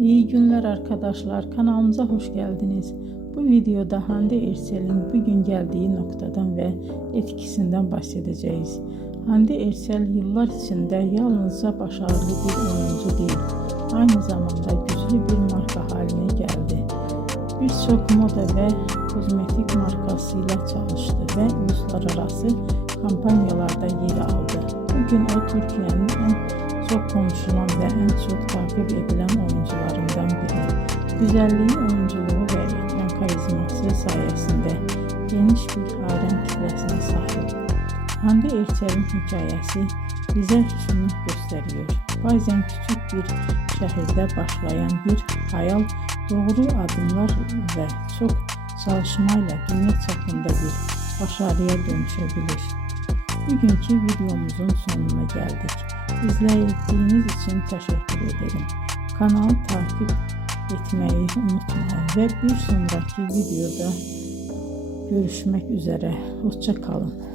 İyi günler arkadaşlar, kanalımıza hoş geldiniz. Bu videoda Hande Erçel'in bugün geldiği noktadan ve etkisinden bahsedeceğiz. Hande Erçel yıllar içinde yalnızca başarılı bir oyuncu değil, aynı zamanda güçlü bir marka haline geldi. Birçok moda ve kozmetik markasıyla çalıştı ve uluslararası kampanyalarda yer aldı. Bugün o Türkiye'nin en çok konuşulan ve en çok takip edilen oyuncularından biri. Güzelliği, oyunculuğu ve ekran karizması sayesinde geniş bir hayran kitlesine sahip. Hande Erçel'in hikayesi bize şunu gösteriyor. Bazen küçük bir şehirde başlayan bir hayal doğru adımlar ve çok çalışmayla dünya çapında bir başarıya dönüşebilir. Bugünkü videomuzun sonuna geldik. İzlediğiniz için teşekkür ederim. Kanalı takip etmeyi unutmayın ve bir sonraki videoda görüşmek üzere. Hoşça kalın.